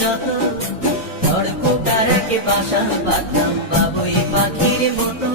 যত। খড়কো তারাকে পাশা পাতাম বাবুই পাখির মতো।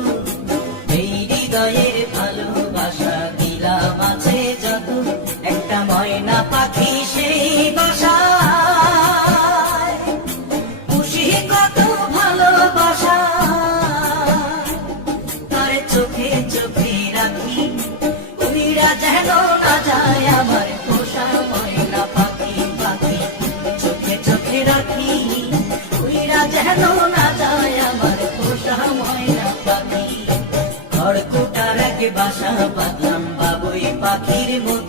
বাসা বাঁধলাম বাবুই পাখির মতো।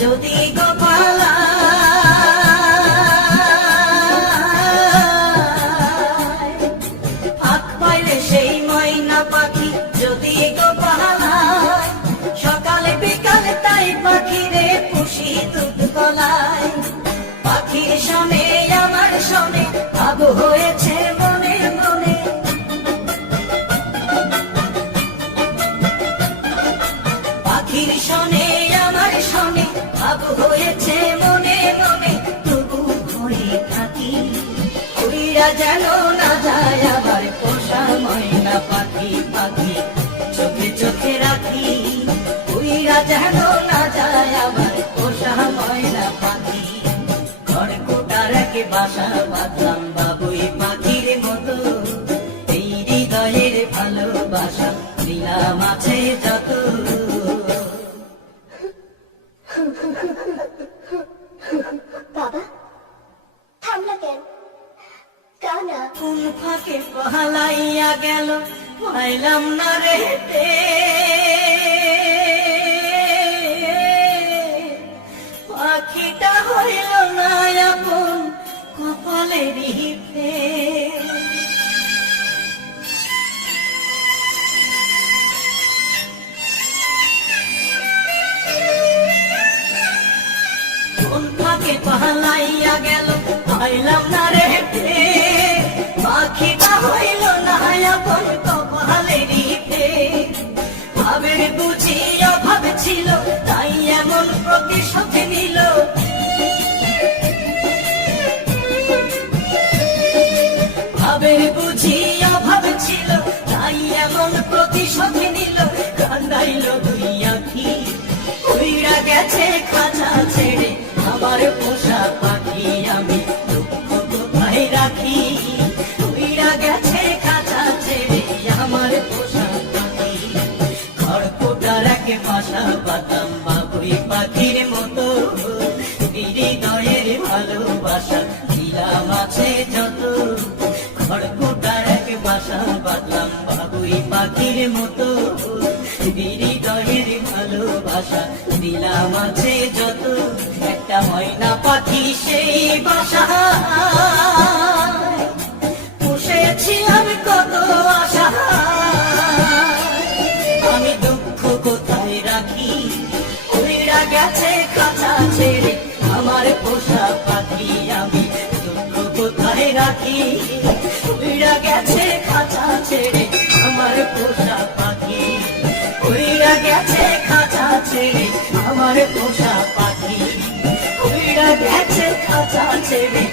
যদি গোপালা পাখি পাখি চোখে চোখে রাখি। উড়িয়া যেন না যায় আবার পোষা ময়না পাখি। ঘর কোটার একে বাসা বাঁধলাম বাবুই পাখির মতো। এই হৃদয়ের ভালোবাসা দিলাম আছে যত। বাবা থামলা কেন? কাও না কোন ফাঁকে পালাইয়া গেল। পাইলাম না রে। পাখিটা হইল না আপন কপালের ভাবের বুঝি অভাব ছিল, তাই এমন প্রতিশোধ নিল, কান্দাইল দুই আখি। উইরা গেছে খাঁচা ছেড়ে, আমার পোষা পাখি আমি দুঃখ বাতাম বাবুই পাখির মতো। হৃদয়ের ভালোবাসা বাবুই পাখির মতো। হৃদয়ের ভালোবাসা দিলাম আছে যত। একটা ময়না পাখি সেই বাসা পুষেছিলাম কত আশা। আমি দুঃখ কোথায় রাখি? উড়া গেছে খাঁচা ছেড়ে। আমার পোষা পাখি আমি দুঃখ কোথায় রাখি? উড়া গেছে খাঁচা ছেড়ে। আমার পোষা পাখি। উড়িয়া গেছে খাঁচা ছেড়ে আমার পোষা পাখি। উড়িয়া গেছে খাঁচা ছেড়ে